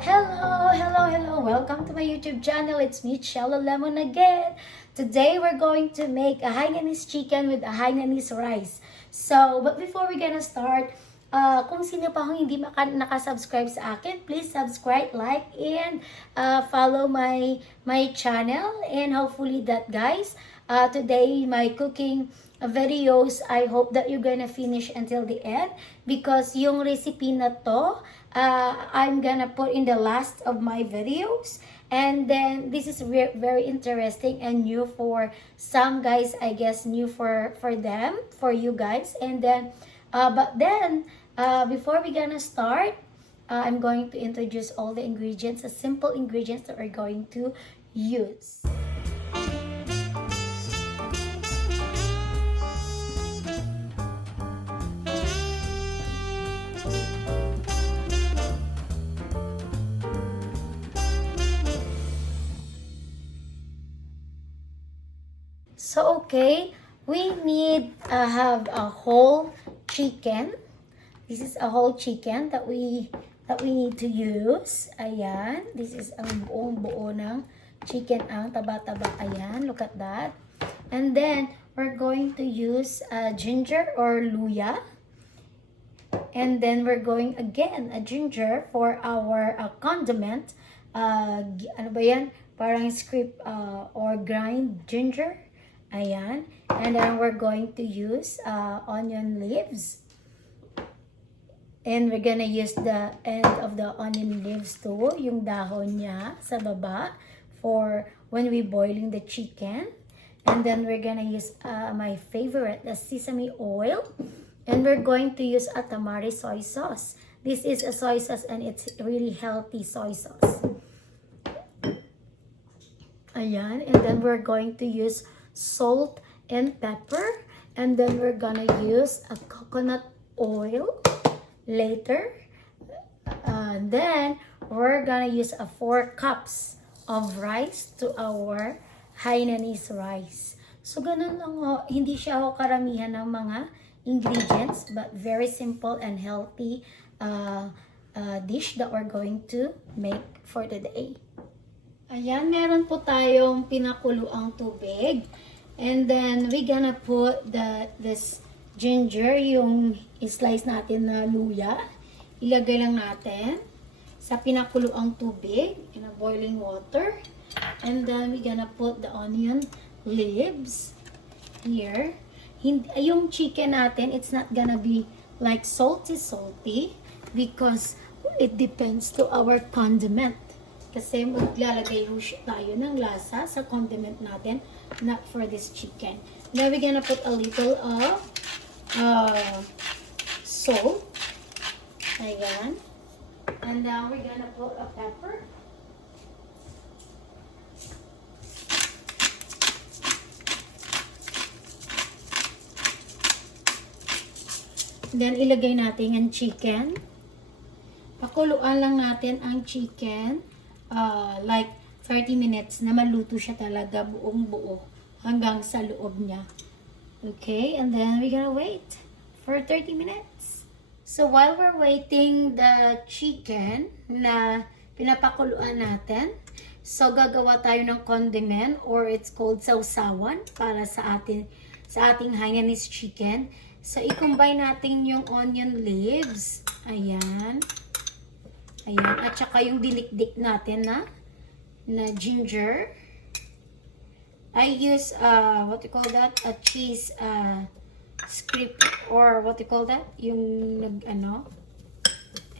Hello. Welcome to my YouTube channel. It's me, Sheila Lemon again. Today, we're going to make a Hainanese chicken with a Hainanese rice. But before we gonna start, kung sino pa hong hindi nakasubscribe sa akin, please subscribe, like, and follow my channel. And hopefully that, guys, today my cooking videos, I hope that you're gonna finish until the end because yung recipe na to, I'm gonna put in the last of my videos. And then this is very interesting and new for some guys, I guess new for you guys. And then before we gonna start, I'm going to introduce all the ingredients, the simple ingredients that we're going to use. So okay, we need have a whole chicken. This is a whole chicken that we need to use. Ayan, this is ang buong-buo ng chicken, ang taba-taba. Ayan, look at that. And then we're going to use ginger or luya. And then we're going again a ginger for our condiment. Ano ba yan? Parang script or grind ginger. Ayan. And then we're going to use onion leaves. And we're gonna use the end of the onion leaves too, yung dahon niya sa baba for when we boiling the chicken. And then we're gonna use my favorite, the sesame oil. And we're going to use a tamare soy sauce. This is a soy sauce and it's really healthy soy sauce. Ayan. And then we're going to use salt and pepper, and then we're gonna use a coconut oil later. Then we're gonna use 4 cups of rice to our Hainanese rice. So ganun lang ho, hindi siya ho karamihan ng mga ingredients, but very simple and healthy dish that we're going to make for today. Ayan, meron po tayong pinakuluang tubig. And then, we're gonna put this ginger, yung slice natin na luya. Ilagay lang natin sa pinakuluang tubig, in a boiling water. And then, we're gonna put the onion leaves here. Yung chicken natin, it's not gonna be like salty because it depends to our condiment. Kasi maglalagay tayo ng lasa sa condiment natin, not for this chicken. Now we're gonna put a little of salt. Ayan. And now we're gonna put a pepper. Then ilagay natin ang chicken. Pakuluan lang natin ang chicken. Like 30 minutes na maluto siya talaga buong buo hanggang sa loob niya. Okay, and then we're gonna wait for 30 minutes. So while we're waiting the chicken na pinapakuluan natin, so gagawa tayo ng condiment or it's called sausawan para sa ating Hainanese chicken. So i-combine natin yung onion leaves. Ayan. Ayan, at saka yung dinikdik natin na ginger. I use, what you call that? A cheese script or what you call that? Yung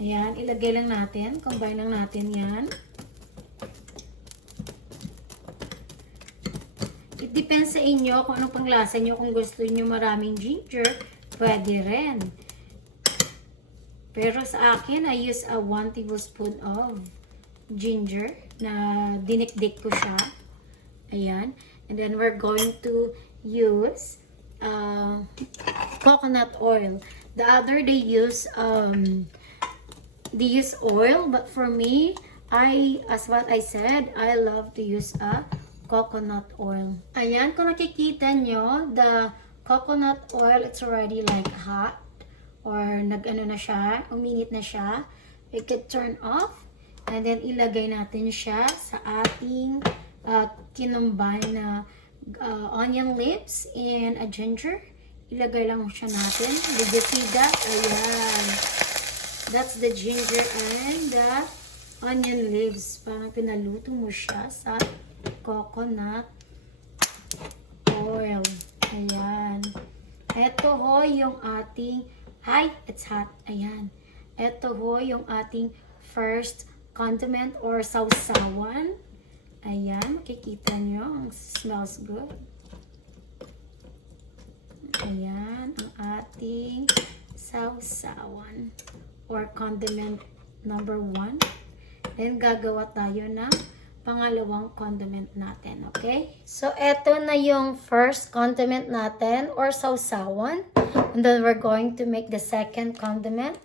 Ayan, ilagay lang natin. Combine lang natin yan. It depends sa inyo kung anong panglasa nyo. Kung gusto nyo maraming ginger, pwede rin. Pero sa akin, I use 1 tablespoon of ginger na dinikdik ko siya. Ayan. And then we're going to use coconut oil. The other they use oil, but for me, as what I said, I love to use a coconut oil. Ayan, kung nakikita nyo, the coconut oil, it's already like hot. Or nag-ano na siya, uminit na siya. We could turn off And then, ilagay natin siya sa ating kinumbine na onion leaves and a ginger. Ilagay lang siya natin. Did you see that? Ayan. That's the ginger and the onion leaves. Parang pinaluto mo siya sa coconut oil. Ayan. Ito ho yung ating, hi, it's hot. Ayan. Ito ho yung ating first condiment or sausawan. Ayan, makikita nyo. Smells good. Ayan, ang ating sausawan or condiment number 1. Then, gagawa tayo ng pangalawang condiment natin, okay? So, eto na yung first condiment natin or sausawan. And then, we're going to make the second condiment.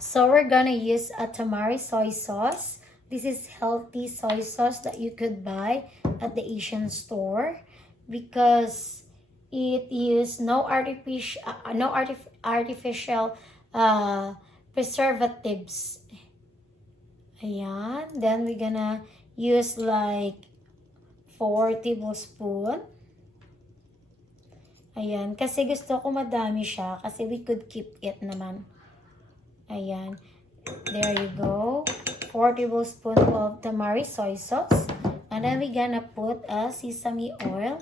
So, we're gonna use a tamari soy sauce. This is healthy soy sauce that you could buy at the Asian store because it uses no artificial preservatives. Ayan. Then, we're gonna use like 4 tablespoons. Ayan. Kasi gusto ko madami siya kasi we could keep it naman. Ayan. There you go. 4 tablespoons of tamari soy sauce. And then we're gonna put a sesame oil.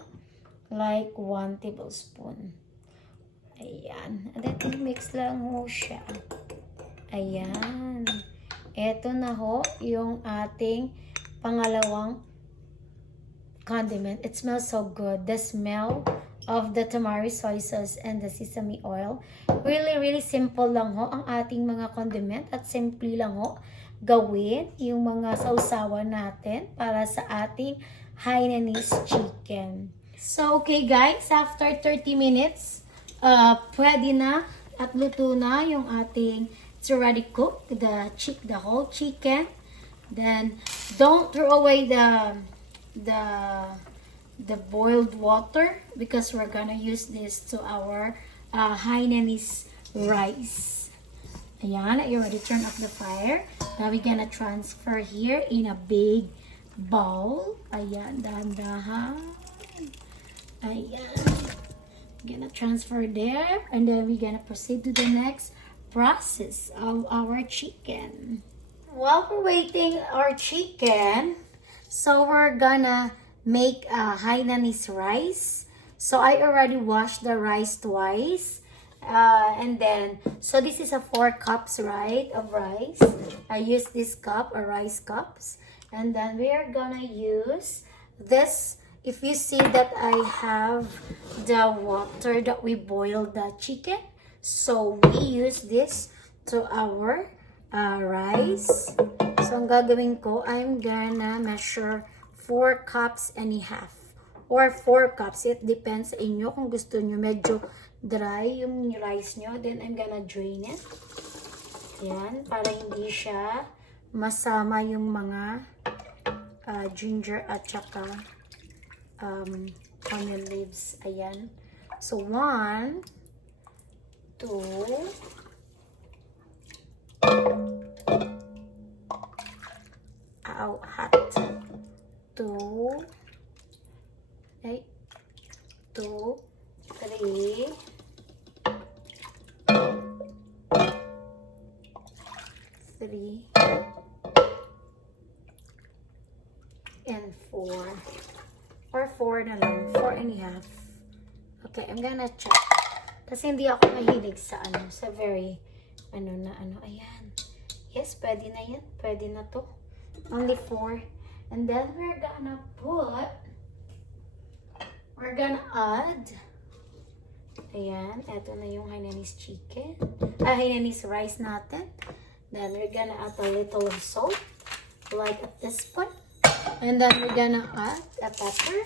Like 1 tablespoon. Ayan. And then i-mix lang ho siya. Ayan. Ito na ho yung ating pangalawang condiment. It smells so good. The smell of the tamari soy sauce and the sesame oil. Really simple lang ho ang ating mga condiment at simple lang ho gawin yung mga sausawan natin para sa ating Hainanese chicken. So, okay guys, after 30 minutes, pwede na at luto na yung ating, it's already cooked, the whole chicken. Then, don't throw away the boiled water because we're gonna use this to our Hainanese rice. Ayan, I already turned off the fire. Now we're gonna transfer here in a big bowl. Ayan, dahan-dahan. Ayan. We're gonna transfer there and then we're gonna proceed to the next process of our chicken. While we're waiting our chicken, so we're gonna make a Hainanese rice. So I already washed the rice twice. And then, so this is a 4 cups, right, of rice. I use this cup, or rice cups. And then we are gonna use this. If you see that I have the water that we boiled the chicken. So we use this to our rice. So ang gagawin ko, I'm gonna measure 4 cups and a half. Or 4 cups. It depends sa inyo kung gusto nyo medyo dry yung rice nyo. Then, I'm gonna drain it. Yan. Para hindi siya masama yung mga ginger at saka onion leaves. Ayan. So, 1, 2, hot. 2, 3, and 4. Or 4 na lang. 4 and a half. Okay, I'm gonna check. Kasi hindi ako mahilig sa sa very, ayan. Yes, pwede na yan. Pwede na to. Only 4. And then we're gonna add, ayan, eto na yung Hainanese chicken, Hainanese rice natin. Then we're gonna add a little of salt, like a teaspoon. And then we're gonna add a pepper.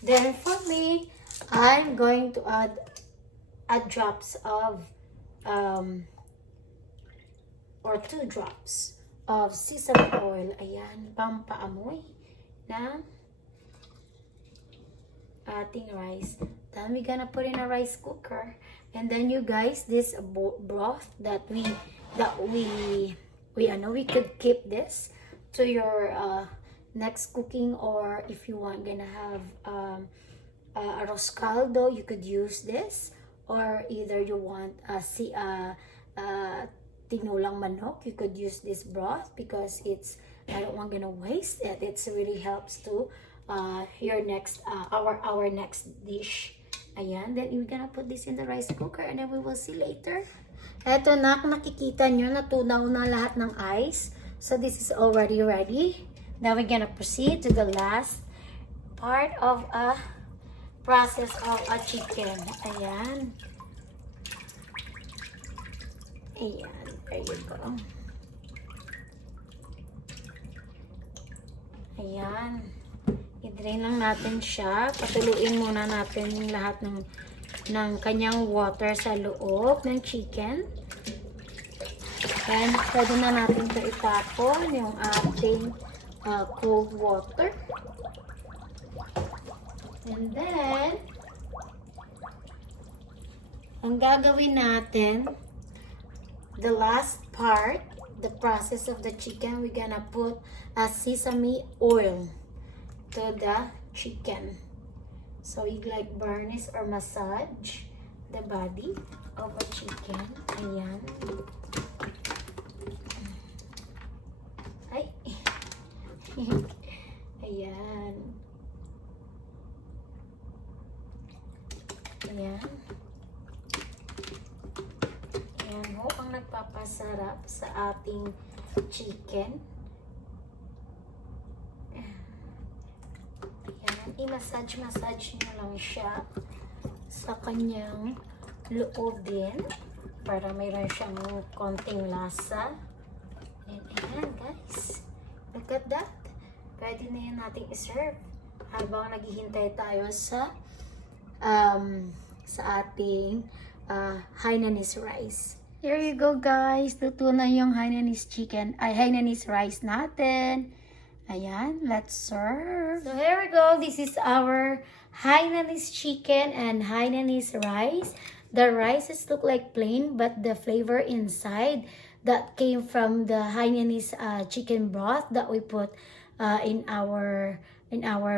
Then for me, I'm going to add a drops of, or 2 drops of sesame oil. Ayan, pampaamoy na ating rice. Then we're gonna put in a rice cooker. And then you guys, this broth that we we could keep this to your next cooking, or if you want gonna have arroz caldo, you could use this, or either you want tinulang manok, you could use this broth because it's, I don't want gonna waste it. It's really helps to your next our next dish. Ayan, then we're gonna put this in the rice cooker and then we will see later. Eto na, nakikita nyo, natunaw na lahat ng ice. So this is already ready. Now we're gonna proceed to the last part of a process of a chicken. Ayan. Ayan, there you go. Ayan. I-drain lang natin siya. Patuluin muna natin yung lahat ng kanyang water sa loob ng chicken. And pwede na natin ito itapon yung ating cold water. And then, ang gagawin natin, the last part, the process of the chicken, we're gonna put a sesame oil to the chicken. So you like burnish or massage the body of a chicken. Ayan. Ay. Ayan. Ayan. Ayan ho ang nagpapasarap sa ating chicken. I-massage nyo lang siya sa kanyang loob din para mayroon siyang konting lasa. And ayan guys, look at that. Pwede na yan nating iserve habang naghihintay tayo sa ating Hainanese rice. Here you go guys, luto na yung Hainanese chicken, Hainanese rice natin. Ayan, let's serve. So here we go. This is our Hainanese chicken and Hainanese rice. The rices look like plain, but the flavor inside that came from the Hainanese chicken broth that we put in our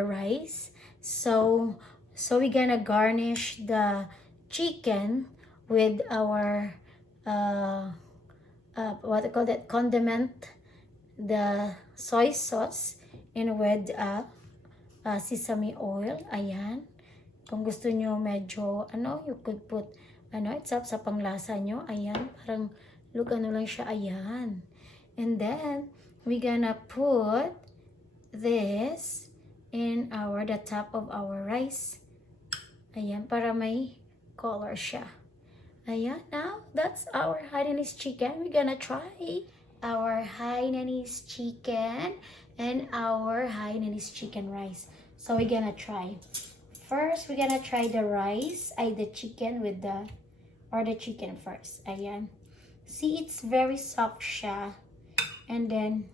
rice. So we're gonna garnish the chicken with our what I call that, condiment, the soy sauce, and with sesame oil. Ayan. Kung gusto nyo medyo, you could put, it's up sa panglasa nyo. Ayan. Parang, look, lang siya. Ayan. And then, we're gonna put this in the top of our rice. Ayan. Para may color siya. Ayan. Now, that's our Hainanese chicken. We're gonna try our Hainanese chicken and our Hainanese chicken rice. So we're gonna try. First, we're gonna try the rice, the chicken with the chicken first. Ayan. See, it's very soft siya. And then,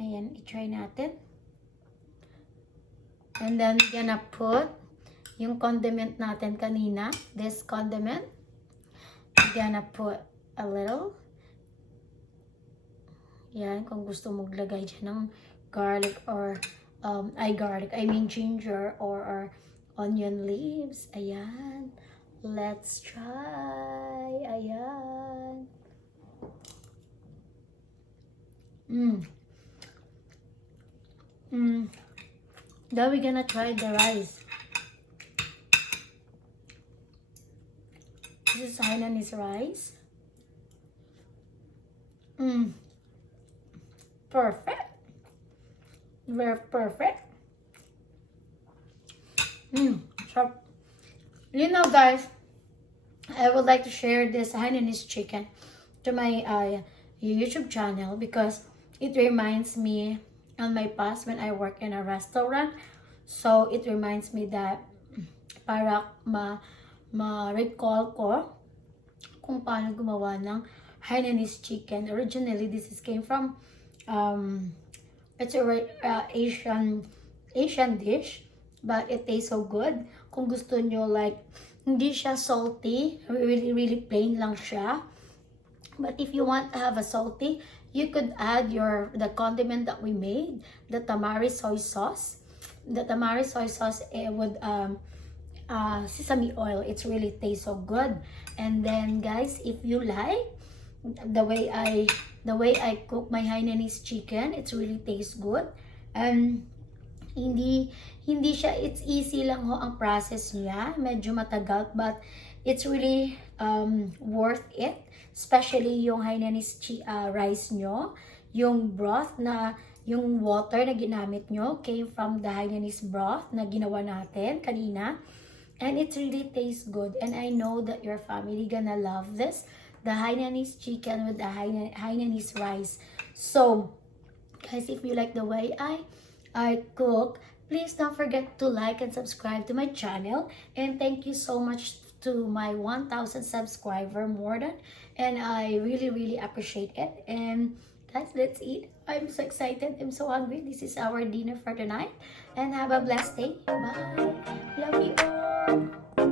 ayan, i-try natin. And then, we're gonna put yung condiment natin kanina. This condiment. We're gonna put a little. Yan, kung gusto mong lagay dyan ng garlic or, I mean ginger or onion leaves. Ayan. Let's try. Ayan. Now we're gonna try the rice. This is Hainanese rice. Perfect. Very perfect. So, you know guys, I would like to share this Hainanese chicken to my YouTube channel because it reminds me on my past when I work in a restaurant. So it reminds me that para ma-recall ko kung paano gumawa ng Hainanese chicken. Originally, this came from it's a Asian dish, but it tastes so good. Kung gusto nyo, like, hindi siya salty, really plain lang siya. But if you want to have a salty, you could add the condiment that we made, the tamari soy sauce. The tamari soy sauce with sesame oil. It's really tastes so good. And then guys, if you like the way I cook my Hainanese chicken, it's really tastes good. And hindi siya, it's easy lang ho ang process niya. Medyo matagal, but it's really worth it. Especially yung Hainanese rice nyo, yung broth na, yung water na ginamit nyo came from the Hainanese broth na ginawa natin kanina. And it really tastes good. And I know that your family gonna love this. The Hainanese chicken with the Hainanese rice. So, guys, if you like the way I cook, please don't forget to like and subscribe to my channel. And thank you so much to my 1,000 subscriber more than. And I really appreciate it. And guys, let's eat. I'm so excited. I'm so hungry. This is our dinner for tonight. And have a blessed day. Bye. Love you all.